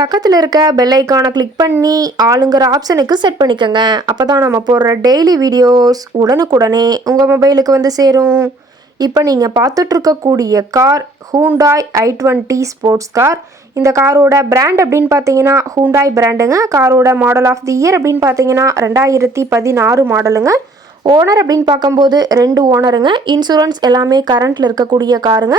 பக்கத்தில் இருக்க பெல் ஐக்கானை கிளிக் பண்ணி ஆளுங்கிற ஆப்ஷனுக்கு செட் பண்ணிக்கோங்க. அப்போ தான் நம்ம போடுற டெய்லி வீடியோஸ் உடனுக்குடனே உங்கள் மொபைலுக்கு வந்து சேரும். இப்போ நீங்கள் பார்த்துட்ருக்கக்கூடிய car Hyundai i twenty sports car இந்த காரோட பிராண்ட் அப்படின்னு பார்த்தீங்கன்னா ஹூண்டாய் பிராண்டுங்க காரோட மாடல் ஆஃப் தி இயர் அப்படின்னு பார்த்தீங்கன்னா ரெண்டாயிரத்தி பதினாறு மாடலுங்க ஓனர் அப்படின்னு பார்க்கும்போது ரெண்டு ஓனருங்க இன்சூரன்ஸ் எல்லாமே கரண்ட்டில் இருக்கக்கூடிய காருங்க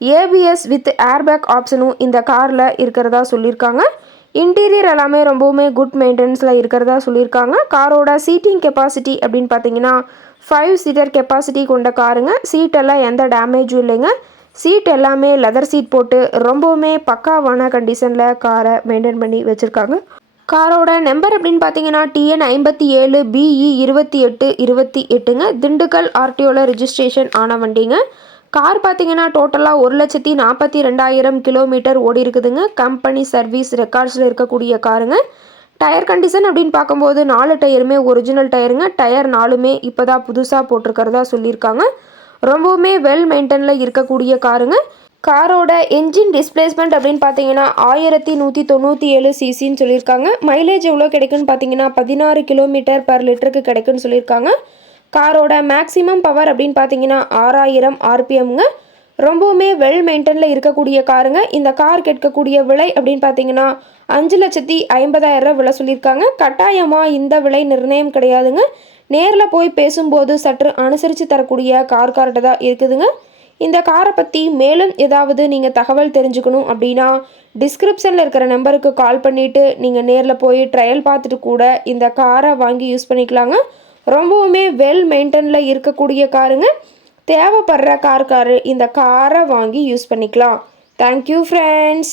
ஏபிஎஸ் வித் ஏர்பேக் ஆப்ஷனும் இந்த காரில் இருக்கிறதா சொல்லியிருக்காங்க. இன்டீரியர் எல்லாமே ரொம்பவுமே குட் மெயின்டெனன்ஸில் இருக்கிறதா சொல்லியிருக்காங்க. காரோட சீட்டிங் கெப்பாசிட்டி அப்படின்னு பார்த்தீங்கன்னா ஃபைவ் சீட்டர் கெப்பாசிட்டி கொண்ட காருங்க சீட்டெல்லாம் எந்த டேமேஜும் இல்லைங்க. சீட் எல்லாமே லெதர் சீட் போட்டு ரொம்பவுமே பக்காவான கண்டிஷனில் காரை மெயின்டைன் பண்ணி வச்சுருக்காங்க. காரோட நம்பர் அப்படின்னு பார்த்தீங்கன்னா டிஎன் ஐம்பத்தி ஏழு பிஇ இருபத்தி எட்டு இருபத்தி எட்டுங்க. திண்டுக்கல் ஆர்டிஓவில் ரிஜிஸ்ட்ரேஷன் ஆன வண்டிங்க. கார் பார்த்தீங்கன்னா டோட்டலாக ஒரு லட்சத்தி நாற்பத்தி ரெண்டாயிரம் கிலோமீட்டர் ஓடி இருக்குதுங்க. கம்பெனி சர்வீஸ் ரெக்கார்ட்ஸில் இருக்கக்கூடிய காருங்க. டயர் கண்டிஷன் அப்படின்னு பார்க்கும்போது நாலு டயருமே ஒரிஜினல் டயருங்க டயர் நாலுமே இப்போ தான் புதுசாக போட்டிருக்கிறதா சொல்லியிருக்காங்க. ரொம்பவுமே வெல் மெயின்டெனில் இருக்கக்கூடிய காருங்க. காரோட என்ஜின் டிஸ்பிளேஸ்மெண்ட் அப்படின்னு பார்த்தீங்கன்னா ஆயிரத்தி நூற்றி தொண்ணூற்றி ஏழு சிசின்னு சொல்லியிருக்காங்க. மைலேஜ் எவ்வளோ கிடைக்குன்னு பார்த்தீங்கன்னா பதினாறு கிலோமீட்டர் பர் லிட்டருக்கு கிடைக்குன்னு சொல்லியிருக்காங்க. காரோட மேக்ஸிமம் பவர் அப்படின்னு பார்த்தீங்கன்னா ஆறாயிரம் ஆர்பிஎம்ங்க. ரொம்பவுமே வெல் மெயின்டெனில் இருக்கக்கூடிய காருங்க. இந்த கார் கேட்கக்கூடிய விலை அப்படின்னு பார்த்தீங்கன்னா அஞ்சு லட்சத்தி ஐம்பதாயிரரூவா விலை சொல்லியிருக்காங்க. கட்டாயமாக இந்த விலை நிர்ணயம் கிடையாதுங்க. நேரில் போய் பேசும்போது சற்று அனுசரித்து தரக்கூடிய கார் கார்ட்ட தான் இருக்குதுங்க. இந்த காரை பற்றி மேலும் ஏதாவது நீங்கள் தகவல் தெரிஞ்சுக்கணும் அப்படின்னா டிஸ்கிரிப்ஷனில் இருக்கிற நம்பருக்கு கால் பண்ணிவிட்டு நீங்கள் நேரில் போய் ட்ரையல் பார்த்துட்டு கூட இந்த காரை வாங்கி யூஸ் பண்ணிக்கலாங்க. ரொம்பவுமே வெல் மெயின்டெனில் இருக்கக்கூடிய காருங்க. தேவைப்படுற கார் காரு இந்த காரை வாங்கி யூஸ் பண்ணிக்கலாம். Thank you friends